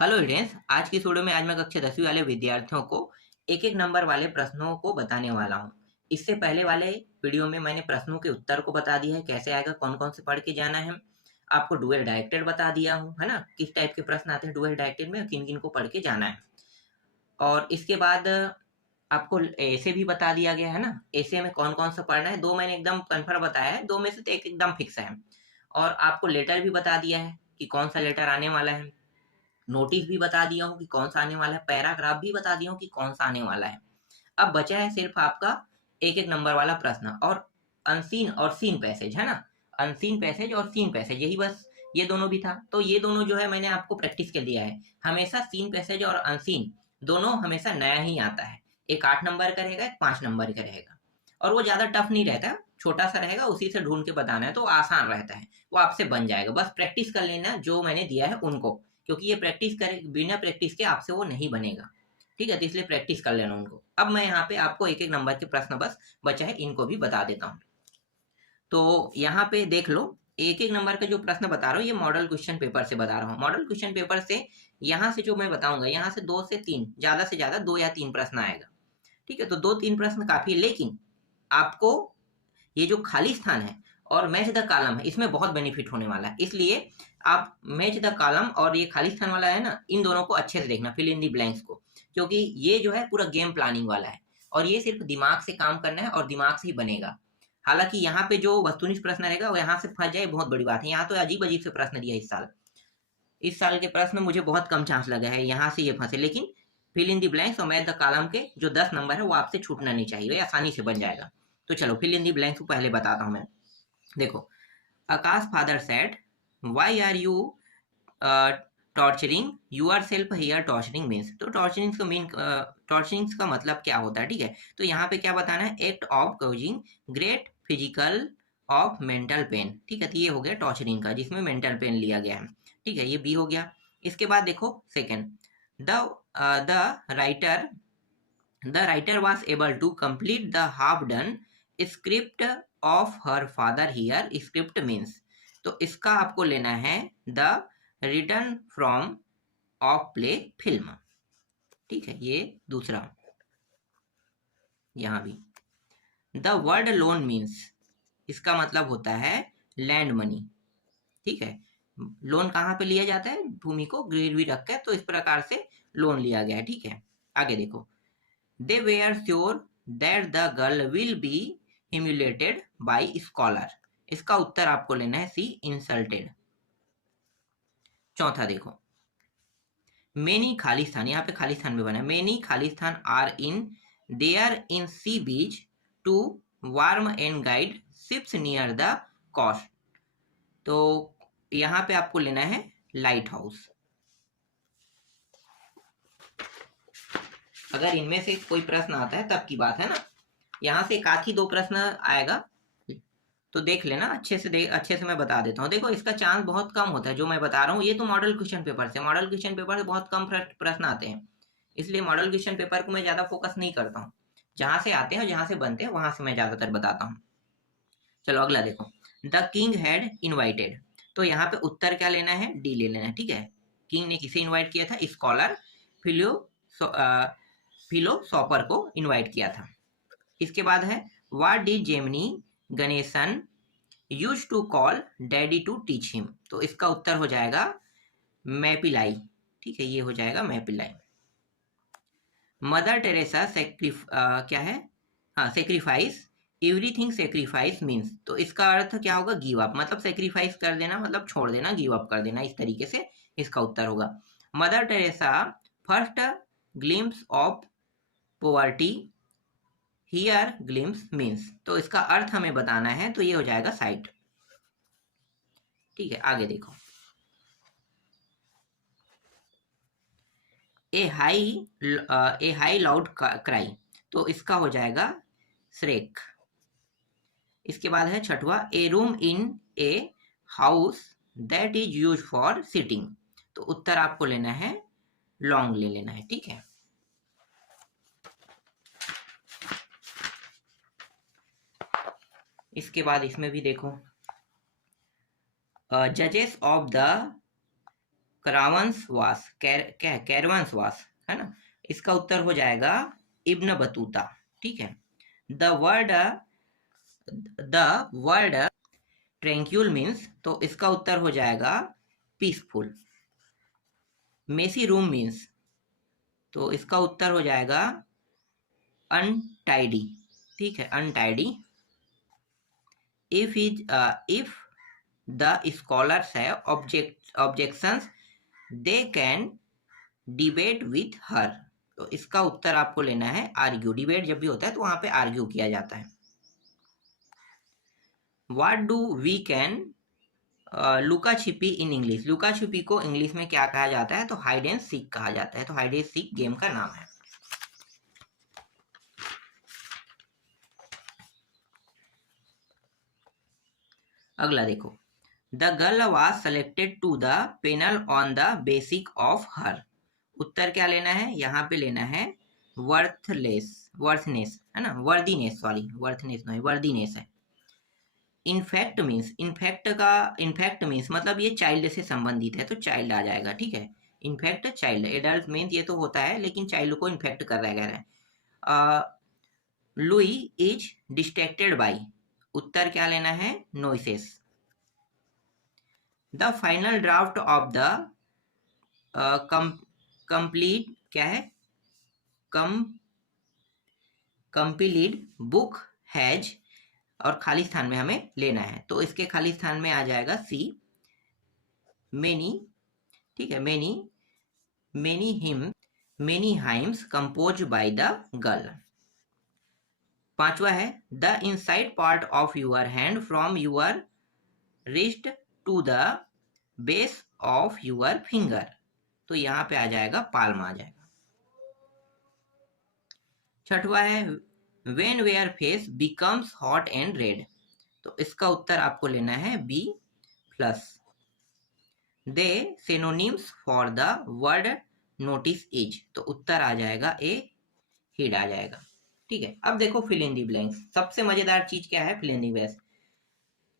Hello students, आज की इस वीडियो में आज मैं कक्षा 10वीं वाले विद्यार्थियों को एक एक नंबर वाले प्रश्नों को बताने वाला हूँ। इससे पहले वाले वीडियो में मैंने प्रश्नों के उत्तर को बता दिया है, कैसे आएगा, कौन कौन से पढ़ के जाना है। आपको डुअल डायरेक्टेड बता दिया हूँ, है ना, किस टाइप के प्रश्न आते हैं डुअल डायरेक्टेड में, किन किन को पढ़ के जाना है। और इसके बाद आपको ऐसे भी बता दिया गया है ना, ऐसे में कौन कौन सा पढ़ना है। दो मैंने एकदम कन्फर्म बताया है, दो में से तो एक एकदम फिक्स है। और आपको लेटर भी बता दिया है कि कौन सा लेटर आने वाला है। नोटिस भी बता दिया हूँ कि कौन सा आने वाला है, पैराग्राफ भी बता दिया हूँ कि कौन सा आने वाला है। अब बचा है सिर्फ आपका एक एक नंबर वाला प्रश्न और अनसीन और सीन पैसेज, है ना। अनसीन पैसेज और सीन पैसेज, यही बस, ये दोनों भी था। तो ये दोनों जो है मैंने आपको प्रैक्टिस के दिया है। हमेशा सीन पैसेज और अनसीन दोनों हमेशा नया ही आता है। एक 8 नंबर का रहेगा, एक 5 नंबर का रहेगा। और वो ज्यादा टफ नहीं रहता, छोटा सा रहेगा, उसी से ढूंढ के बताना है तो आसान रहता है। वो आपसे बन जाएगा, बस प्रैक्टिस कर लेना जो मैंने दिया है उनको, क्योंकि ये प्रैक्टिस करे, बिना प्रैक्टिस के आपसे वो नहीं बनेगा। ठीक है, तो इसलिए प्रैक्टिस कर लेना उनको। अब मैं यहाँ पे आपको एक एक नंबर के प्रश्न बस बचा है, इनको भी बता देता हूँ। तो यहाँ पे देख लो, एक एक नंबर का जो प्रश्न बता रहा हूँ ये मॉडल क्वेश्चन पेपर से बता रहा हूँ। मॉडल क्वेश्चन पेपर से यहाँ से जो मैं बताऊंगा, यहाँ से 2 से 3, ज्यादा से ज्यादा 2 या 3 प्रश्न आएगा। ठीक है, तो 2-3 प्रश्न काफी है, लेकिन आपको ये जो खाली स्थान है और मैच द कॉलम है, इसमें बहुत बेनिफिट होने वाला है। इसलिए आप मैच द कॉलम और ये खाली स्थान वाला है ना, इन दोनों को अच्छे से देखना, फिल इन दी ब्लैंक्स को, क्योंकि ये जो है पूरा गेम प्लानिंग वाला है और ये सिर्फ दिमाग से काम करना है और दिमाग से ही बनेगा। हालांकि यहाँ पे जो वस्तुनिष्ठ प्रश्न रहेगा वो यहाँ से फंस जाए, बहुत बड़ी बात है। यहाँ तो अजीब अजीब से प्रश्न दिया इस साल। इस साल के प्रश्न में मुझे बहुत कम चांस लगा है यहाँ से ये फंसे, लेकिन फिल इन दी ब्लैंक्स और मैथ द कॉलम के जो 10 नंबर है वो आपसे छूटना नहीं चाहिए, ये आसानी से बन जाएगा। तो चलो फिल इन दी ब्लैंक्स को पहले बताता हूँ मैं। देखो, Akash father said, why are you torturing yourself here. Torturing means, तो टॉर्चरिंग का मतलब क्या होता है, ठीक है। तो यहाँ पे क्या बताना है, act of causing great physical of mental pen. ठीक है, तो ये हो गया टॉर्चरिंग का, जिसमें मेंटल पेन लिया गया है। ठीक है, ये बी हो गया। इसके बाद देखो second, the the writer the writer was able to complete the half done script of her father here. Script means, तो इसका आपको लेना है the return from of play film. ठीक है, ये दूसरा, यहां भी द वर्ड लोन मीन्स, इसका मतलब होता है लैंड मनी। ठीक है, लोन कहाँ पे लिया जाता है, भूमि को गिरवी रख के, तो इस प्रकार से लोन लिया गया है। ठीक है, आगे देखो, they were sure that the girl will be humiliated by scholar। इसका उत्तर आपको लेना है सी, इंसल्टेड। चौथा देखो, मेनी खालिस्तान, यहाँ पे खालिस्तान में बना है, मेनी खालिस्तान are in there in sea beach to warm and guide ships near the coast. तो यहाँ पे आपको लेना है लाइट हाउस। अगर इनमें से कोई प्रश्न आता है तब की बात है ना, यहाँ से एक आध ही 2 प्रश्न आएगा, तो देख लेना अच्छे से, अच्छे से मैं बता देता हूँ। देखो, इसका चांस बहुत कम होता है जो मैं बता रहा हूँ, ये तो मॉडल क्वेश्चन पेपर से, मॉडल क्वेश्चन पेपर से बहुत कम प्रश्न आते हैं, इसलिए मॉडल क्वेश्चन पेपर को मैं ज्यादा फोकस नहीं करता हूँ। जहां से आते हैं और जहां से बनते हैं वहां से मैं ज्यादातर बताता हूँ। चलो अगला देखो, द किंग हैड इन्वाइटेड, तो यहाँ पे उत्तर क्या लेना है, डी ले लेना है। ठीक है, किंग ने किसे इन्वाइट किया था, स्कॉलर फिलो फिलोसॉफर को इन्वाइट किया था। इसके बाद है, what did Gemini Ganesan use to call daddy to teach him. तो इसका उत्तर हो जाएगा मैपिलाई। ठीक है, ये हो जाएगा मैपिलाई। मदर टेरेसा क्या है, हाँ, सेक्रीफाइस एवरीथिंग। सेक्रीफाइस मीन्स, तो इसका अर्थ क्या होगा, गिव अप, मतलब सेक्रीफाइस कर देना, मतलब छोड़ देना, गिव अप कर देना, इस तरीके से इसका उत्तर होगा। Mother Teresa first glimpse of poverty here. Glimpse means, तो इसका अर्थ हमें बताना है, तो ये हो जाएगा साइट। ठीक है, आगे देखो, ए हाई लाउड क्राई, तो इसका हो जाएगा श्रेक। इसके बाद है छठवा, a room in a house that is use for sitting, तो उत्तर आपको लेना है लॉन्ग ले लेना है। ठीक है, इसके बाद इसमें भी देखो, जजेस ऑफ द कैरवांसवास, कैरवांसवास है ना, इसका उत्तर हो जाएगा इब्न बतूता। ठीक है। द वर्ड ट्रैंक्यूल मीन्स, तो इसका उत्तर हो जाएगा पीसफुल। मेसी रूम मीन्स, तो इसका उत्तर हो जाएगा अनटाइडी। ठीक है, अनटाइडी। इफ द स्कॉलर्स है objections they can debate with her, तो इसका उत्तर आपको लेना है आर्ग्यू। डिबेट जब भी होता है तो वहां पे आर्ग्यू किया जाता है। व्हाट डू वी कैन लुका छिपी इन इंग्लिश, लुका छिपी को इंग्लिश में क्या कहा जाता है, तो हाइड एंड सीक कहा जाता है। तो हाइड एंड सीक गेम का नाम है। अगला देखो, the girl was selected to the panel on the basic of her, उत्तर क्या लेना है, यहाँ पे लेना है वर्थनेस है ना, वर्दीनेस, सॉरी वर्थनेस नहीं, वर्दीनेस है। इनफैक्ट मीन्स मतलब ये चाइल्ड से संबंधित है, तो चाइल्ड आ जाएगा। ठीक है, इनफैक्ट चाइल्ड, एडल्ट मीन्स ये तो होता है, लेकिन चाइल्ड को इन्फेक्ट कर रहा है। लुई इज डिस्ट्रैक्टेड बाई, उत्तर क्या लेना है, noises. The final draft of the complete क्या है, कंप्लीट बुक हैज, और खाली स्थान में हमें लेना है, तो इसके खाली स्थान में आ जाएगा सी, मेनी। ठीक है, many hymns compose by the girl. पांचवा है the inside part of your hand from your wrist to the base of your finger, तो यहां पे आ जाएगा पाल्म आ जाएगा। छठवा है when where face becomes hot and red, तो इसका उत्तर आपको लेना है B plus. The synonyms for the word notice is, तो उत्तर आ जाएगा ए, हिड आ जाएगा। ठीक है, अब देखो फिल इन दी ब्लैंक्स। सबसे मजेदार चीज क्या है, fill in the blanks.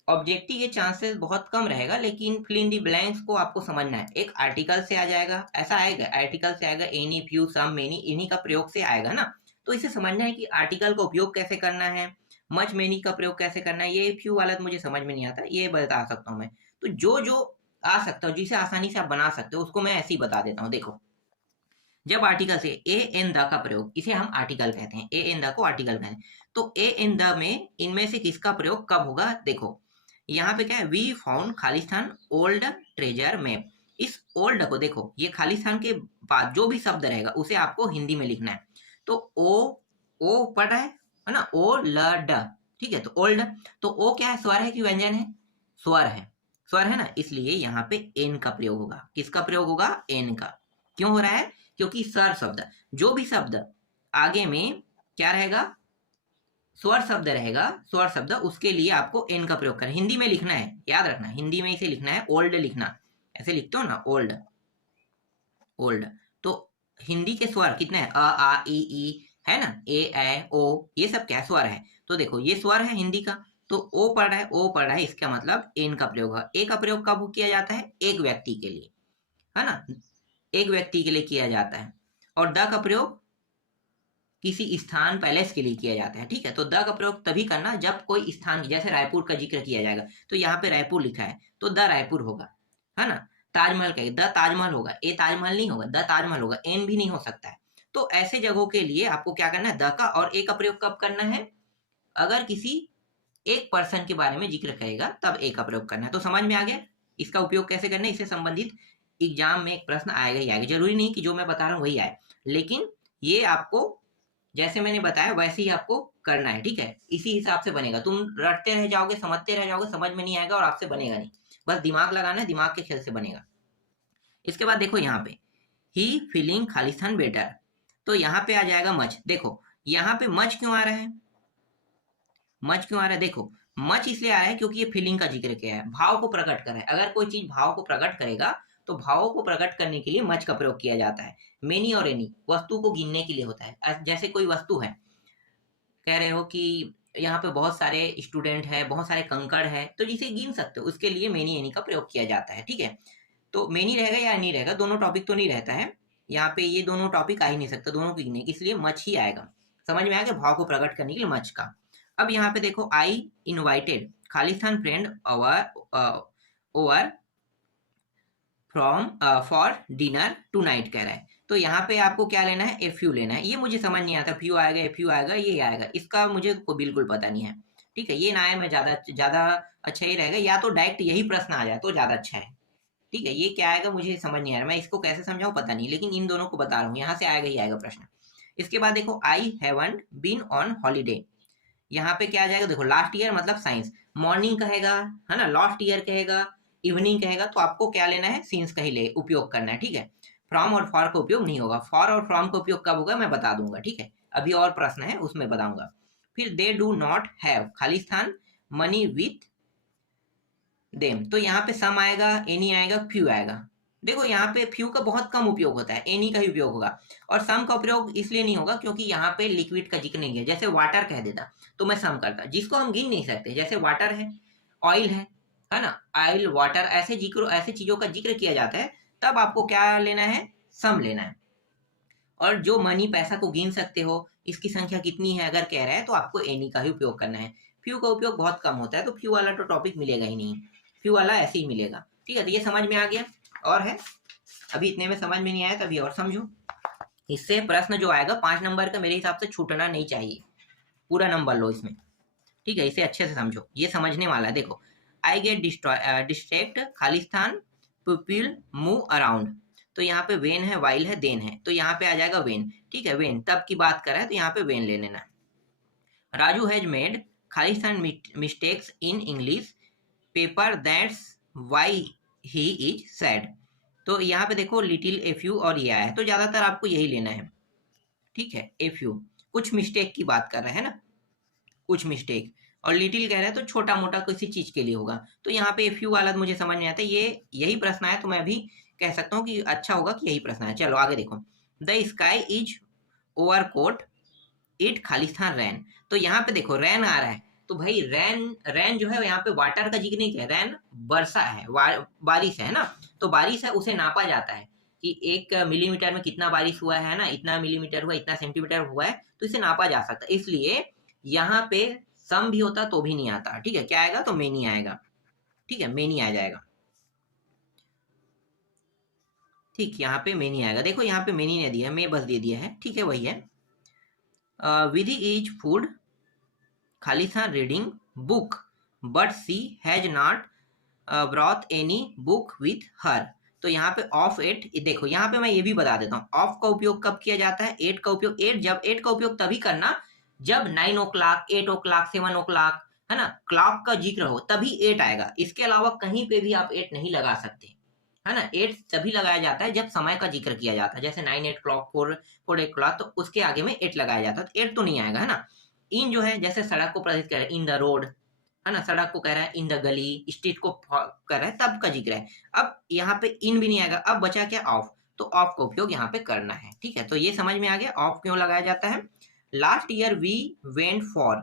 Objective के चांसेस बहुत कम रहेगा, लेकिन फिल इन दी ब्लैंक्स को आपको समझना है। एक आर्टिकल से आ जाएगा, ऐसा आएगा, आर्टिकल से आएगा, एनी, फ्यू, सम, मेनी, इन्हीं का प्रयोग से आएगा ना, तो इसे समझना है कि आर्टिकल का उपयोग कैसे करना है, मच, मेनी का प्रयोग कैसे करना है। ये फ्यू वाला तो मुझे समझ में नहीं आता, ये बता सकता हूँ मैं। तो जो जो आ सकता हूँ, जिसे आसानी से आप बना सकते हो, उसको मैं ऐसे ही बता देता हूँ। देखो, जब आर्टिकल से ए एन द का प्रयोग, इसे हम आर्टिकल कहते हैं, ए एन द को आर्टिकल कहते हैं, तो ए एन द में इनमें से किसका प्रयोग कब होगा। देखो यहाँ पे क्या है, वी फाउंड खाली स्थान ओल्ड ट्रेजर मैप। इस ओल्ड को देखो, ये खाली स्थान के बाद जो भी शब्द रहेगा उसे आपको हिंदी में लिखना है। तो ओ पढ़ रहा है ना, ओ ल ड, ठीक है, तो ओल्ड, तो ओ क्या है, स्वर है कि व्यंजन है, स्वर है, स्वर है ना, इसलिए यहाँ पे एन का प्रयोग होगा। किसका प्रयोग होगा, एन का। क्यों हो रहा है, क्योंकि स्वर शब्द, जो भी शब्द आगे में क्या रहेगा, स्वर शब्द रहेगा, स्वर शब्द, उसके लिए आपको एन का प्रयोग करना, हिंदी में लिखना है, याद रखना, हिंदी में इसे लिखना है, ओल्ड लिखना, ऐसे लिखते हो ना, ओल्ड, ओल्ड। तो हिंदी के स्वर कितने हैं, अ आ ई है ना, ए ओ, ये सब क्या स्वर है। तो देखो ये स्वर है हिंदी का, तो ओ पढ़ रहा है, ओ पढ़ रहा है, इसका मतलब एन का प्रयोग है। ए का प्रयोग कब किया जाता है, एक व्यक्ति के लिए, है ना, एक व्यक्ति के लिए किया जाता है। और द का प्रयोग किसी स्थान, पैलेस के लिए किया जाता है। ठीक है, तो द का प्रयोग तभी करना जब कोई स्थान, जैसे रायपुर का जिक्र किया जाएगा, तो यहाँ पे रायपुर लिखा है, तो द रायपुर होगा, है ना। ताजमहल का द ताजमहल होगा, ए ताजमहल नहीं होगा, द ताजमहल होगा, एन भी नहीं हो सकता है। तो ऐसे जगहों के लिए आपको क्या करना है, द का और ए का प्रयोग कब करना है, अगर किसी एक पर्सन के बारे में जिक्र करेगा तब ए का प्रयोग करना है। तो समझ में आ गया इसका उपयोग कैसे करना है, इससे संबंधित एग्जाम में एक प्रश्न आएगा ही आएगा। जरूरी नहीं कि जो मैं बता रहा हूँ वही आए, लेकिन ये आपको जैसे मैंने बताया वैसे ही आपको करना है। ठीक है, इसी हिसाब से बनेगा। तुम रटते रह जाओगे, समझते रह जाओगे, समझ में नहीं आएगा और आपसे बनेगा नहीं। बस दिमाग लगाना है, दिमाग के खेल से बनेगा। इसके बाद देखो यहाँ पे ही फीलिंग खालिस्तान बेटर, तो यहाँ पे आ जाएगा मच। देखो यहाँ पे मच क्यों आ रहा है, मच क्यों आ रहा है, देखो मच इसलिए आया है क्योंकि ये फीलिंग का जिक्र किया है, भाव को प्रकट कर रहा है। अगर कोई चीज भाव को प्रकट करेगा तो भावों को प्रकट करने के लिए मच का प्रयोग किया जाता है। मेनी और एनी वस्तु को गिनने के लिए होता है। जैसे कोई वस्तु है, कह रहे हो कि यहाँ पे बहुत सारे स्टूडेंट है, बहुत सारे कंकड़ है, तो जिसे गिन सकते हो, उसके लिए मेनी एनी का प्रयोग किया जाता है। ठीक है, तो मेनी रहेगा या नहीं रहेगा, दोनों टॉपिक तो नहीं रहता है यहाँ पे, ये दोनों टॉपिक आ ही नहीं सकता, दोनों की नहीं, इसलिए मच ही आएगा। समझ में आ गया, भाव को प्रकट करने के लिए मच का। अब यहाँ पे देखो, आई इनवाइटेड खालिस्तान friend over from for dinner tonight कह रहा है। तो यहाँ पे आपको क्या लेना है, एफ यू लेना है। ये मुझे समझ नहीं आता, फ्यू आएगा एफ यू आएगा, ये आएगा, इसका मुझे बिल्कुल पता नहीं है। ठीक है, ये ना आए मैं ज्यादा अच्छा ही रहेगा, या तो डायरेक्ट यही प्रश्न आ जाए तो ज्यादा अच्छा है। ठीक है, ये क्या आएगा मुझे समझ नहीं आ रहा, मैं इसको कैसे समझाऊं पता नहीं, लेकिन इन दोनों को बता रहा हूँ, यहाँ से आएगा ही आएगा प्रश्न। इसके बाद देखो, I haven't been on holiday, यहाँ पे क्या आ जाएगा, देखो लास्ट ईयर मतलब साइंस, मॉर्निंग कहेगा है ना, लास्ट ईयर कहेगा, इवनिंग कहेगा, तो आपको क्या लेना है, सीन्स का ही ले उपयोग करना है। ठीक है, फ्रॉम और फॉर का उपयोग नहीं होगा, फॉर और फ्रॉम का उपयोग कब होगा मैं बता दूंगा। ठीक है, अभी और प्रश्न है उसमें बताऊंगा। फिर they do not have Khalistan money with them, तो यहाँ पे सम आएगा, एनी आएगा, फ्यू आएगा। देखो यहाँ पे फ्यू का बहुत कम उपयोग होता है, एनी का ही उपयोग होगा, और सम का उपयोग इसलिए नहीं होगा क्योंकि यहाँ पे लिक्विड का जिक्र नहीं है। जैसे वाटर कह देता तो मैं सम करता, जिसको हम गिन नहीं सकते, जैसे वाटर है, ऑयल है ना, ऑयल वाटर, ऐसे ऐसे चीजों का जिक्र किया जाता है, तब आपको क्या लेना है, सम लेना है। और जो मनी पैसा को गिन सकते हो, इसकी संख्या कितनी है अगर कह रहा है, तो आपको एनी का ही उपयोग करना है। फ्यू का उपयोग बहुत कम होता है, तो फ्यू वाला तो टॉपिक मिलेगा ही नहीं, फ्यू वाला ऐसे ही मिलेगा। ठीक है, तो ये समझ में आ गया। और है, अभी इतने में समझ में नहीं आया तभी और समझो। इससे प्रश्न जो आएगा 5 नंबर का मेरे हिसाब से छूटना नहीं चाहिए, पूरा नंबर लो इसमें। ठीक है, इसे अच्छे से समझो, ये समझने वाला है। देखो, I get distract Khalistan people move around, तो यहाँ पे वेन है, वाइल है, देन है, तो यहाँ पे आ जाएगा वेन। ठीक है, वेन तब की बात कर रहा है, तो यहाँ पे वेन ले लेना। Raju has made Khalistan mistakes in English paper, that's why he is sad, तो यहाँ पे देखो लिटिल एफ यू और ये आया है, तो ज्यादातर आपको यही लेना है। ठीक है, एफ यू कुछ मिस्टेक की बात कर रहे हैं ना, कुछ मिस्टेक, और लिटिल कह रहे हैं तो छोटा मोटा किसी चीज के लिए होगा, तो यहाँ पे एफ यू वाला मुझे समझ नहीं आता, ये यही प्रश्न आया, तो मैं भी कह सकता हूँ कि अच्छा होगा कि यही प्रश्न है। चलो आगे देखो, the sky is over coat it खालिस्तान रैन, तो यहाँ पे देखो रैन आ रहा है, तो भाई रैन, रैन जो है यहाँ पे वाटर का जिक्र नहीं किया, रैन वर्षा है, बारिश है ना, तो बारिश है, उसे नापा जाता है कि 1 मिलीमीटर में कितना बारिश हुआ है ना, इतना मिलीमीटर हुआ, इतना सेंटीमीटर हुआ है, तो इसे नापा जा सकता है, इसलिए यहाँ पे सम भी होता तो भी नहीं आता। ठीक है, क्या आएगा, तो मेनी आएगा। ठीक है, मेनी आ जाएगा। ठीक, यहाँ पे मेनी आएगा, देखो यहाँ पे मेनी ने दिया है, मैं बस दे दिया है। ठीक है, वही है, विधि इज फूड खालिस्तान reading book but she has not brought any book with her, तो यहाँ पे ऑफ एट, देखो यहाँ पे मैं ये भी बता देता हूँ, ऑफ का उपयोग कब किया जाता है, एट का उपयोग, एट का उपयोग तभी करना जब 9 o'clock, 8 o'clock, 7 o'clock है ना, क्लॉक का जिक्र हो तभी 8 आएगा, इसके अलावा कहीं पे भी आप 8 नहीं लगा सकते, है ना। 8 तभी लगाया जाता है जब समय का जिक्र किया जाता है, जैसे 9 o'clock, 4 o'clock, तो उसके आगे में 8 लगाया जाता है, तो 8 तो नहीं आएगा, है ना। इन जो है, जैसे सड़क को प्रदर्शित कर रहा है, इन द रोड, है ना, सड़क को कह रहा है, इन द गली, स्ट्रीट को कर रहा है, तब का जिक्र है। अब यहाँ पे इन भी नहीं आएगा, अब बचा क्या, ऑफ, तो ऑफ का उपयोग यहाँ पे करना है। ठीक है, तो ये समझ में आ गया ऑफ क्यों लगाया जाता है। Last year we went for,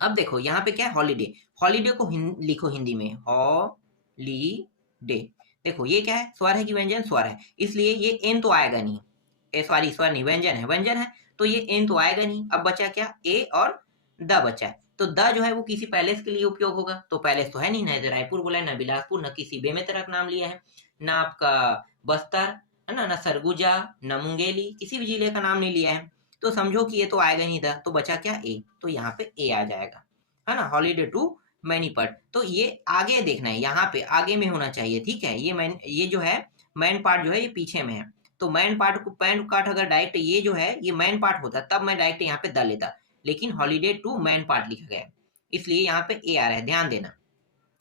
अब देखो यहाँ पे क्या है, हॉलीडे, हॉलीडे को लिखो हिंदी में हॉलीडे, देखो ये क्या है, स्वर है कि व्यंजन, स्वर है, इसलिए ये एन तो आएगा नहीं, सॉरी स्वर नहीं, व्यंजन है, व्यंजन है, तो ये एन तो आएगा नहीं। अब बचा क्या, ए और द बचा है, तो द जो है वो किसी पैलेस के लिए उपयोग होगा, तो पैलेस तो है नहीं, न रायपुर बोला है, न बिलासपुर, न किसी बेमेतरक नाम लिया है, न आपका बस्तर, है ना, न सरगुजा, न मुंगेली, किसी भी जिले का नाम नहीं लिया है, तो समझो कि ये तो आएगा नहीं था, तो बचा क्या, ए, तो यहाँ पे ए आ जाएगा, है ना, हॉलीडे टू मैनीपट, तो ये आगे देखना है, यहाँ पे आगे में होना चाहिए। ठीक है, ये जो है मैन पार्ट जो है ये पीछे में है, तो मैन पार्ट को, पैंट पार्ट अगर डायरेक्ट ये जो है ये मैन पार्ट होता तब मैं डायरेक्ट यहाँ पे द लेता, लेकिन हॉलीडे टू मैन पार्ट लिखा गया है, इसलिए यहाँ पे ए आ रहा है, ध्यान देना,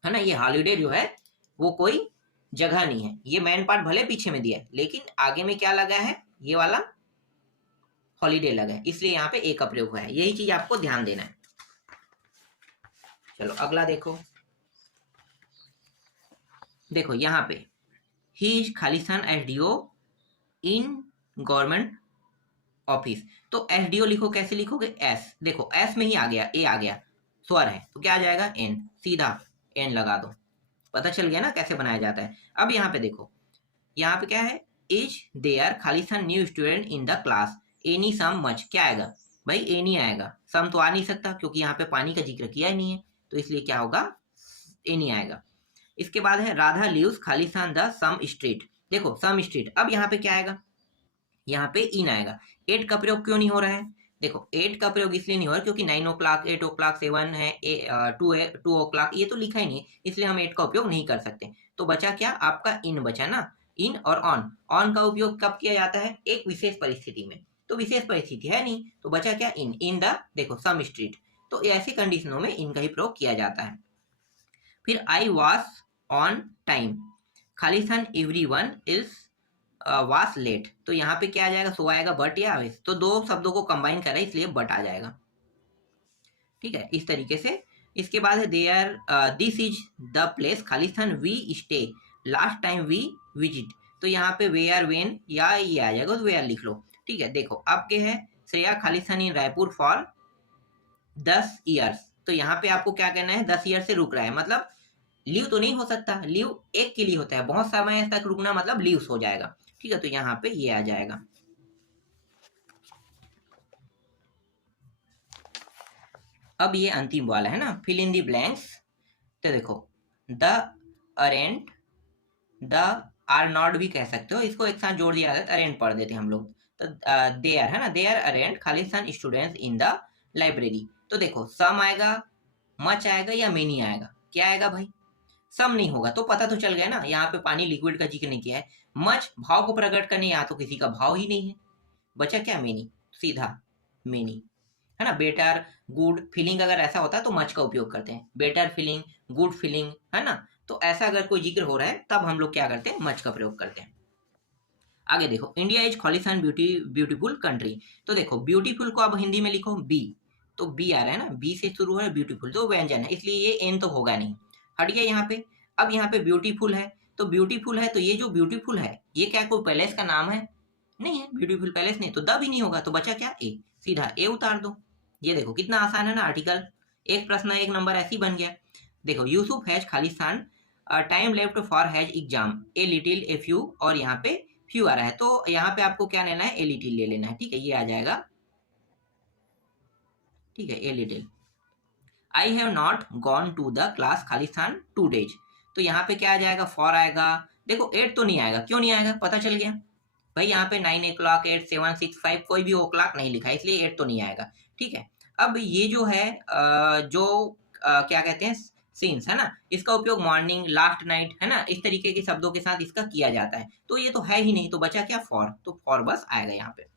है ना। ये हॉलीडे जो है वो कोई जगह नहीं है, ये मैन पार्ट भले पीछे में दिया है, लेकिन आगे में क्या लगा है, ये वाला हॉलीडे लगा है, इसलिए यहाँ पे ए का प्रयोग हुआ है, यही चीज आपको ध्यान देना है। चलो अगला देखो, देखो यहाँ पे ही खालिस्तान एसडीओ इन गवर्नमेंट ऑफिस, तो एसडीओ लिखो, कैसे लिखोगे, एस, देखो एस में ही आ गया, ए आ गया, स्वर है तो क्या आ जाएगा, एन, सीधा एन लगा दो, पता चल गया ना कैसे बनाया जाता है। अब यहाँ पे देखो, यहाँ पे क्या है, इज देयर खालिस्तान new student in the class, any some much, क्या आएगा भाई, एनी आएगा, सम तो आ नहीं सकता क्योंकि यहाँ पे पानी का जिक्र किया ही नहीं है, तो इसलिए क्या होगा, एनी आएगा। इसके बाद है राधा लिव्स खालिस्तान द सम स्ट्रीट, देखो सम स्ट्रीट, अब यहाँ पे क्या आएगा, यहाँ पे इन आएगा। 8 का प्रयोग क्यों नहीं हो रहा है, देखो 8 का प्रयोग इसलिए नहीं हो रहा क्योंकि 9 ओ क्लॉक, 8 ओ क्लॉक, 7 है, 2 ओ क्लॉक, ये तो लिखा ही नहीं है, इसलिए हम 8 का उपयोग नहीं कर सकते। तो बचा क्या आपका, इन बचा ना, इन और ऑन। ऑन का उपयोग कब किया जाता है, एक विशेष परिस्थिति में, तो विशेष परिस्थिति है नहीं, तो बचा क्या, इन द, देखो सम स्ट्रीट, तो ऐसी कंडीशनों में इनका ही प्रयोग किया जाता है। फिर I was on time, Khalistan every one is वास लेट, तो यहाँ पे क्या आ जाएगा, सो आएगा, बट या आवेश, तो दो शब्दों को कंबाइन कर रहा है इसलिए बट आ जाएगा। ठीक है, इस तरीके से। इसके बाद है there, this is the place खालिस्तान we stay last time we visit, तो यहाँ पे वेयर वेन या ये आ जाएगा, तो वेयर लिख लो। ठीक है, देखो आपके है श्रेया खालिस्तान इन रायपुर फॉर 10 ईयर्स, तो यहाँ पे आपको क्या कहना है, 10 ईयर से रुक रहा है, मतलब लीव तो नहीं हो सकता, लीव एक के लिए होता है, बहुत समय तक रुकना मतलब लीव हो जाएगा। ठीक है, तो यहाँ पे ये आ जाएगा। अब ये अंतिम वाला है ना, फिल इन दी ब्लैंक्स, तो देखो they aren't, they are not भी कह सकते हो, इसको एक साथ जोड़ दिया जाता है, अरेंट पढ़ देते हैं हम लोग, तो देयर है ना, देयर अरेंट खालिस्तान स्टूडेंट्स इन द लाइब्रेरी, तो देखो सम आएगा, मच आएगा या मेनी आएगा, क्या आएगा भाई, सम नहीं होगा, तो पता तो चल गया ना, यहाँ पे पानी लिक्विड का जिक्र नहीं किया है। मच भाव को प्रकट करने, यहाँ तो किसी का भाव ही नहीं है, बचा क्या, मेनी, सीधा मेनी, है ना। बेटर गुड फीलिंग अगर ऐसा होता है तो मच का उपयोग करते हैं, बेटर फीलिंग, गुड फीलिंग, है ना, तो ऐसा अगर कोई जिक्र हो रहा है तब हम लोग क्या करते हैं, मच का प्रयोग करते हैं। आगे देखो, India is Khalistan beautiful country, तो देखो ब्यूटीफुल को अब हिंदी में लिखो बी, तो बी आ रहा है ना, बी से शुरू हो रहा है, ब्यूटीफुल तो व्यंजन है, इसलिए ये एन तो होगा नहीं, हट गया यहाँ पे। अब यहाँ पे ब्यूटीफुल है, तो ब्यूटीफुल है, तो ये जो ब्यूटीफुल है ये क्या कोई पैलेस का नाम है, नहीं है, ब्यूटीफुल पैलेस नहीं, तो द भी नहीं होगा, तो बचा क्या, ए, सीधा ए उतार दो। ये देखो कितना आसान है ना आर्टिकल, एक प्रश्न एक नंबर ऐसे ही बन गया। देखो Yusuf has Khalistan time left for has exam a little a few, और यहाँ पे फ्यू आ रहा है, तो यहाँ पे आपको क्या लेना है, ए लिटिल ले लेना है। ठीक है, ये आ जाएगा, ठीक है, a little. I have not gone to the class खालिस्तान 2 days, तो यहाँ पे क्या आ जाएगा, फॉर आएगा, देखो 8 तो नहीं आएगा, क्यों नहीं आएगा पता चल गया भाई, यहाँ पे 9 o'clock 8 7 6 5 कोई भी ओ क्लॉक नहीं लिखा है, इसलिए 8 तो नहीं आएगा। ठीक है, अब ये जो है जो क्या कहते हैं, सीन्स है ना, इसका उपयोग मॉर्निंग, लास्ट नाइट, है ना, इस तरीके के शब्दों के साथ इसका किया जाता है, तो ये तो है ही नहीं, तो बचा क्या, फॉर, तो फॉर बस आएगा यहाँ पे।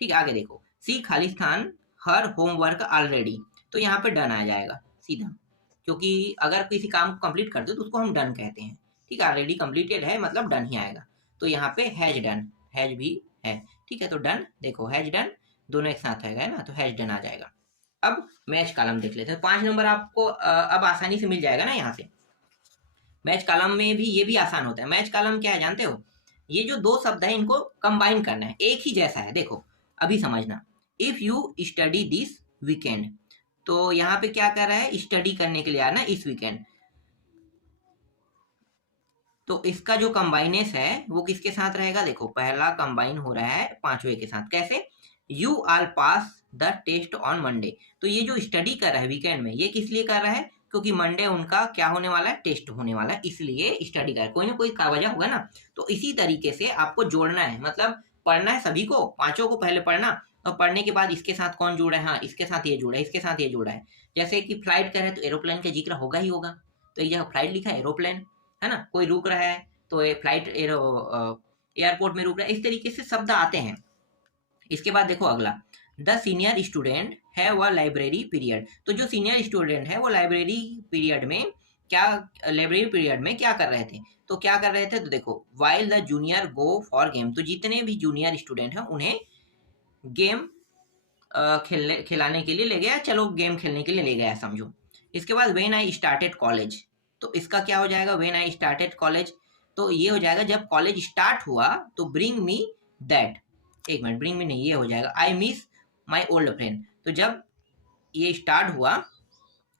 ठीक है, आगे देखो, सी खालिस्तान हर होमवर्क ऑलरेडी, तो यहाँ पे डन आ जाएगा सीधा, क्योंकि अगर किसी काम को कंप्लीट कर दो तो उसको हम डन कहते हैं। ठीक है, ऑलरेडी कंप्लीटेड है मतलब डन ही आएगा, तो यहाँ पे हैज डन, हैज भी है। ठीक है, तो डन, देखो हैज डन दोनों एक साथ आएगा ना, तो हैज डन आ जाएगा। अब मैच कॉलम देख लेते हैं, 5 नंबर आपको अब आसानी से मिल जाएगा ना यहाँ से। मैच कॉलम में भी ये भी आसान होता है, मैच कॉलम क्या है जानते हो, ये जो दो शब्द है इनको कंबाइन करना है, एक ही जैसा है, देखो अभी समझना, if you study this weekend, तो यहाँ पे क्या कर रहा है, स्टडी करने के लिए आना इस वीकेंड, तो इसका जो कंबाइनेस है वो किसके साथ रहेगा, देखो पहला कंबाइन हो रहा है 5वें के साथ, कैसे, you all pass the test on Monday, तो ये जो स्टडी कर रहा है वीकेंड में, ये किस लिए कर रहा है, क्योंकि मंडे उनका क्या होने वाला है, टेस्ट होने वाला है, इसलिए स्टडी कर, कोई ना कोई का वजह होगा ना। तो इसी तरीके से आपको जोड़ना है, मतलब पढ़ना है सभी को, पांचों को पहले पढ़ना, और पढ़ने के बाद इसके साथ कौन जुड़ा है, हाँ इसके साथ ये जुड़ा है, इसके साथ ये जुड़ा है, जैसे कि फ्लाइट कर रहे हैं तो एरोप्लेन का जिक्र होगा ही होगा, तो एक जगह फ्लाइट लिखा है एरोप्लेन, है ना, कोई रुक रहा है तो ये फ्लाइट एयरपोर्ट में रुक रहा है, इस तरीके से शब्द आते हैं। इसके बाद देखो अगला, द सीनियर स्टूडेंट है वह लाइब्रेरी पीरियड, तो जो सीनियर स्टूडेंट है वो लाइब्रेरी पीरियड में क्या कर रहे थे, तो क्या कर रहे थे, तो देखो while the junior go for game, तो जितने भी जूनियर स्टूडेंट हैं उन्हें गेम खिलाने के लिए ले गया, चलो गेम खेलने के लिए ले गया समझो। इसके बाद व्हेन आई स्टार्टेड कॉलेज, तो इसका क्या हो जाएगा, व्हेन आई स्टार्टेड कॉलेज, तो ये हो जाएगा जब कॉलेज स्टार्ट हुआ, तो ब्रिंग मी दैट, एक मिनट, ब्रिंग मी नहीं, ये हो जाएगा I miss my old friend, तो जब ये स्टार्ट हुआ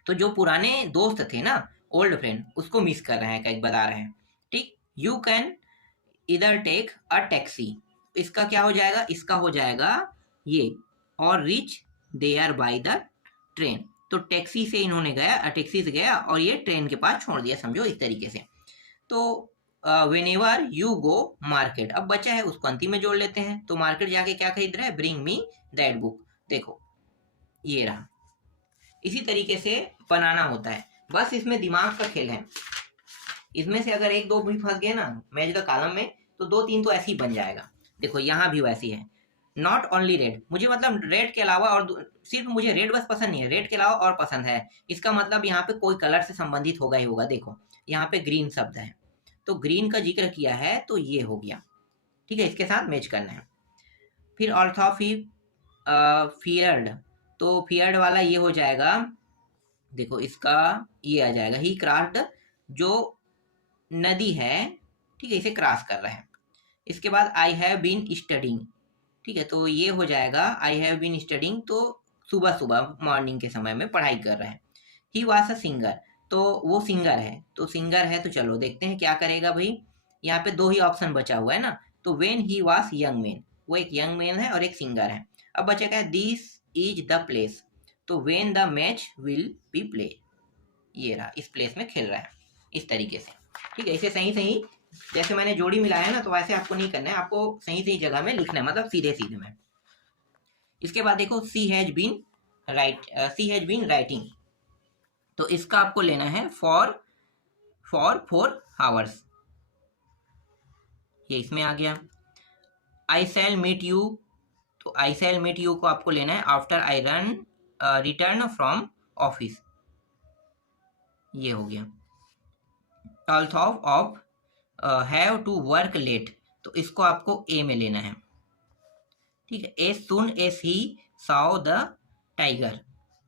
तो जो पुराने दोस्त थे ना, ओल्ड फ्रेंड, उसको मिस कर रहे हैं, कहीं बता रहे हैं। ठीक, यू कैन इधर टेक अ टैक्सी, इसका क्या हो जाएगा, इसका हो जाएगा ये, और reach there by the train. तो टैक्सी से इन्होंने गया, टैक्सी से गया और ये ट्रेन के पास छोड़ दिया, समझो इस तरीके से। तो when ever you go market, अब बचा है उसको अंतिम में जोड़ लेते हैं। तो मार्केट जाके क्या खरीद रहा है, ब्रिंग मी दैट बुक, देखो ये रहा। इसी तरीके से बनाना होता है, बस इसमें दिमाग का खेल है। इसमें से अगर एक दो भी फंस गए ना मैच द कॉलम में, तो दो तीन तो ऐसे ही बन जाएगा। देखो यहाँ भी वैसी है, नॉट ओनली रेड, मुझे मतलब रेड के अलावा और सिर्फ मुझे रेड बस पसंद नहीं है, रेड के अलावा और पसंद है। इसका मतलब यहाँ पे कोई कलर से संबंधित होगा ही होगा। देखो यहाँ पे ग्रीन शब्द है, तो ग्रीन का जिक्र किया है, तो ये हो गया, ठीक है, इसके साथ मैच करना है। फिर ऑर्थोफी फियर्ड, तो फियर्ड वाला ये हो जाएगा, देखो इसका ये आ जाएगा, ही क्राफ्ट, जो नदी है, ठीक है, इसे क्रॉस कर रहा है। इसके बाद आई हैव बीन स्टडिंग, ठीक है, तो ये हो जाएगा आई हैव बीन स्टडिंग, तो सुबह सुबह मॉर्निंग के समय में पढ़ाई कर रहा है। ही वॉज अ सिंगर, तो वो सिंगर है, तो सिंगर है, तो चलो देखते हैं क्या करेगा भाई। यहाँ पे दो ही ऑप्शन बचा हुआ है ना, तो when he was young man, वो एक यंग मैन है और एक सिंगर है। अब बचा क्या है, दिस इज द प्लेस, तो when the match will be play, ये रहा, इस प्लेस में खेल रहा है, इस तरीके से, ठीक है। इसे सही सही, जैसे मैंने जोड़ी मिलाया ना, तो वैसे आपको नहीं करना है, आपको सही सही जगह में लिखना है, मतलब सीधे सीधे में। इसके बाद देखो सी हैज बीन राइटिंग, तो इसका आपको लेना है फॉर 4 आवर्स, ये इसमें आ गया। आई शैल मीट यू, तो आई शैल मीट यू को आपको लेना है after I return from office, ये हो गया। Also of have to work late, तो इसको आपको ए में लेना है, ठीक है। As soon as he saw the tiger,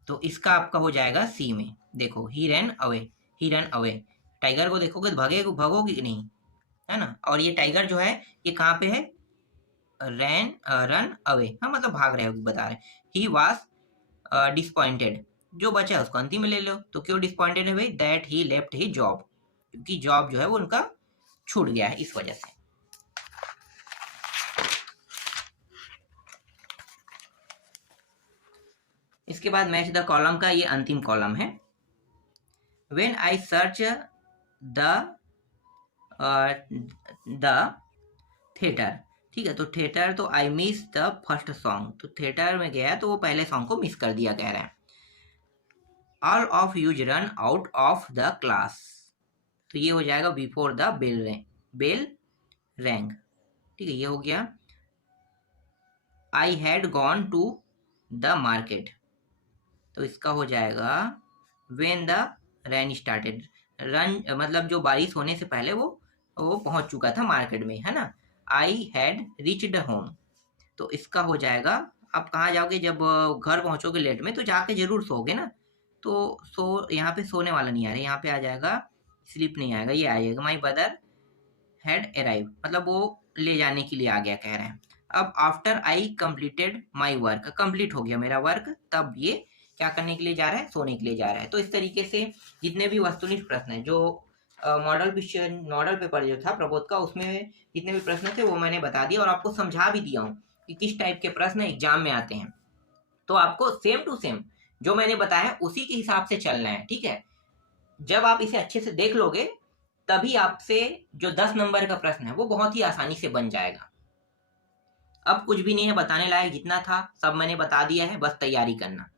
तो इसका आपका हो जाएगा सी में। देखो ही रन अवे, टाइगर को देखोगे तो भागोगे कि नहीं, है ना। और ये टाइगर जो है ये कहाँ पे है, रन अवे, हाँ मतलब भाग रहे हो, बता रहे। ही वॉज डिसपॉइंटेड, जो बचा है उसको अंतिम में ले लो। तो क्यों डिसपॉइंटेड है भाई, that he left he job, क्योंकि जॉब जो है वो उनका छूट गया है, इस वजह से। इसके बाद मैच द कॉलम का ये अंतिम कॉलम है। When I search the theatre, ठीक है, तो थिएटर, तो I miss the first song, तो थिएटर में गया तो वो पहले सॉन्ग को मिस कर दिया, कह रहा है। All of use run out of the class, तो ये हो जाएगा बिफोर द बेल रैंग, ठीक है, ये हो गया। I had gone to the market, तो इसका हो जाएगा when the rain started, run मतलब जो बारिश होने से पहले वो पहुंच चुका था मार्केट में, है ना। आई हैड रीच्ड होम, तो इसका हो जाएगा, आप कहाँ जाओगे, जब घर पहुंचोगे लेट में तो जाके जरूर सोओगे ना, तो यहाँ पे सोने वाला नहीं आ रहा, यहाँ पे आ जाएगा स्लीप नहीं आएगा, ये आ जाएगा माई ब्रदर हैड अराइव, मतलब वो ले जाने के लिए आ गया, कह रहे हैं। अब after I completed my work, complete हो गया मेरा वर्क, तब ये क्या करने के लिए जा रहा है, सोने के लिए जा रहा है। तो इस तरीके से जितने भी वस्तुनिष्ठ प्रश्न है, जो मॉडल पेपर जो था प्रबोध का, उसमें जितने भी प्रश्न थे वो मैंने बता दिया और आपको समझा भी दिया हूँ कि किस टाइप के प्रश्न एग्जाम में आते हैं। तो आपको सेम टू सेम जो मैंने बताया उसी के हिसाब से चलना है, ठीक है। जब आप इसे अच्छे से देख लोगे तभी आपसे जो 10 नंबर का प्रश्न है वो बहुत ही आसानी से बन जाएगा। अब कुछ भी नहीं है बताने लायक, जितना था सब मैंने बता दिया है, बस तैयारी करना।